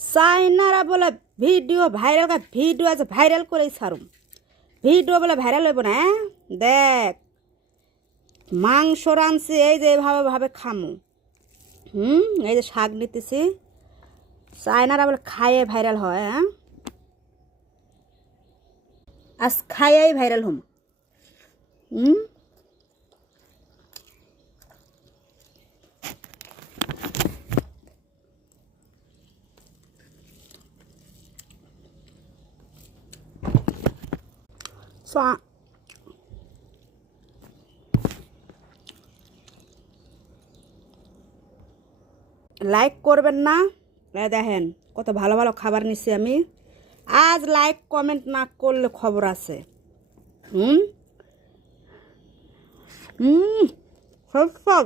চাইনারা বলে video viral video আছে viral করেই ছাড়ুম ভিডিও বলে ভাইরাল হইব না দেখ মাংস রাঁধছি এই যে এইভাবে ভাবে খামু এই যে শাক নিতেছি চাইনারা বলে খাইয়ে ভাইরাল হয় আজ খাইয়াই ভাইরাল হম লাইক করবেন না দেখেন কত ভালো ভালো খাবার নিচ্ছি আমি আজ লাইক কমেন্ট না করলে খবর আছে সব